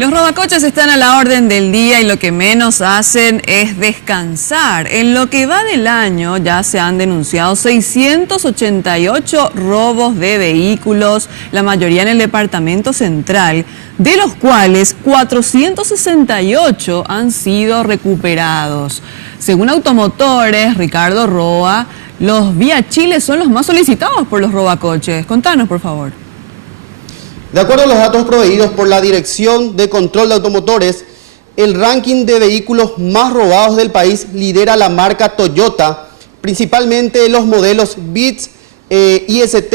Los robacoches están a la orden del día y lo que menos hacen es descansar. En lo que va del año ya se han denunciado 688 robos de vehículos, la mayoría en el departamento central, de los cuales 468 han sido recuperados. Según Automotores, Ricardo Roa, los Vía Chile son los más solicitados por los robacoches. Contanos, por favor. De acuerdo a los datos proveídos por la Dirección de Control de Automotores, el ranking de vehículos más robados del país lidera la marca Toyota, principalmente los modelos Vitz, IST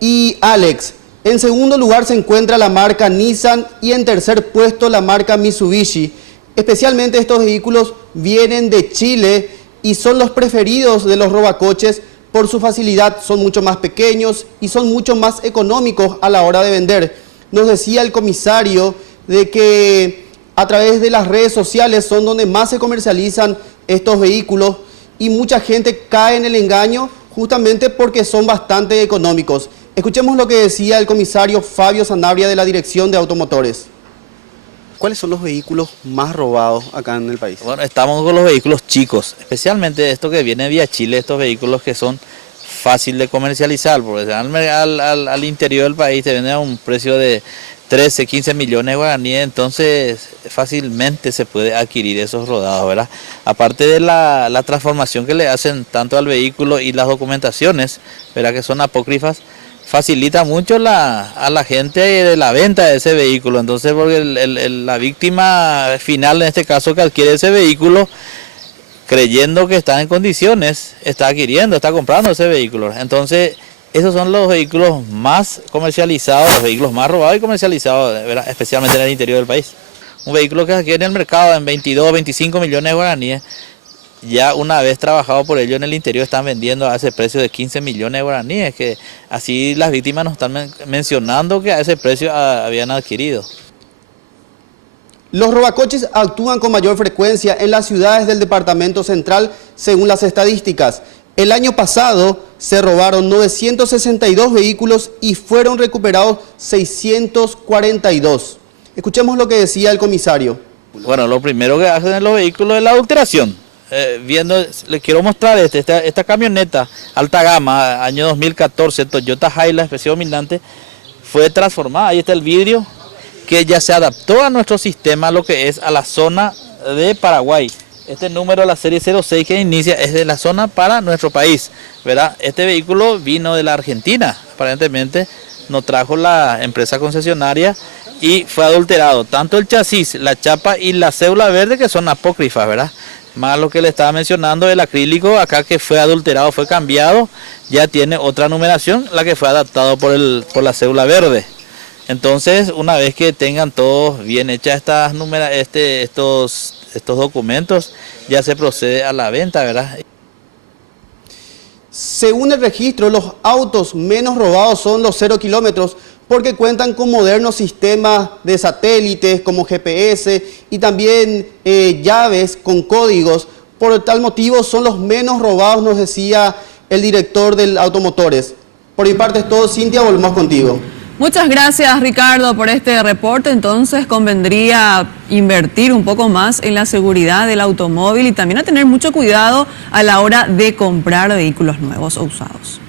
y Alex. En segundo lugar se encuentra la marca Nissan y en tercer puesto la marca Mitsubishi. Especialmente estos vehículos vienen de Chile y son los preferidos de los robacoches por su facilidad, son mucho más pequeños y son mucho más económicos a la hora de vender. Nos decía el comisario de que a través de las redes sociales son donde más se comercializan estos vehículos y mucha gente cae en el engaño justamente porque son bastante económicos. Escuchemos lo que decía el comisario Fabio Sanabria de la Dirección de Automotores. ¿Cuáles son los vehículos más robados acá en el país? Bueno, estamos con los vehículos chicos, especialmente estos que vienen vía Chile, estos vehículos que son fáciles de comercializar, porque al interior del país te venden a un precio de 13, 15 millones de guaraníes, entonces fácilmente se puede adquirir esos rodados, ¿verdad? Aparte de la transformación que le hacen tanto al vehículo y las documentaciones, ¿verdad? Que son apócrifas, facilita mucho a la gente de la venta de ese vehículo. Entonces, porque la víctima final, en este caso, que adquiere ese vehículo, creyendo que está en condiciones, está adquiriendo, está comprando ese vehículo. Entonces, esos son los vehículos más comercializados, los vehículos más robados y comercializados, ¿verdad? Especialmente en el interior del país. Un vehículo que adquiere en el mercado en 22, 25 millones de guaraníes, ya una vez trabajado por ello en el interior están vendiendo a ese precio de 15 millones de guaraníes, que así las víctimas nos están mencionando que a ese precio habían adquirido. Los robacoches actúan con mayor frecuencia en las ciudades del departamento central según las estadísticas. El año pasado se robaron 962 vehículos y fueron recuperados 642. Escuchemos lo que decía el comisario. Bueno, lo primero que hacen en los vehículos es la adulteración. Les quiero mostrar esta camioneta alta gama, año 2014, Toyota Hilux, especie dominante, fue transformada. Ahí está el vidrio que ya se adaptó a nuestro sistema, lo que es a la zona de Paraguay. Este número de la serie 06 que inicia es de la zona para nuestro país, ¿verdad? Este vehículo vino de la Argentina, aparentemente nos trajo la empresa concesionaria y fue adulterado. Tanto el chasis, la chapa y la cédula verde, que son apócrifas, ¿verdad? Más lo que le estaba mencionando, el acrílico acá que fue adulterado, fue cambiado, ya tiene otra numeración, la que fue adaptado por la cédula verde. Entonces, una vez que tengan todos bien hechas estos documentos, ya se procede a la venta, ¿verdad? Según el registro, los autos menos robados son los 0 kilómetros, porque cuentan con modernos sistemas de satélites como GPS y también llaves con códigos. Por tal motivo son los menos robados, nos decía el director del Automotores. Por mi parte es todo. Cintia, volvemos contigo. Muchas gracias, Ricardo, por este reporte. Entonces convendría invertir un poco más en la seguridad del automóvil y también a tener mucho cuidado a la hora de comprar vehículos nuevos o usados.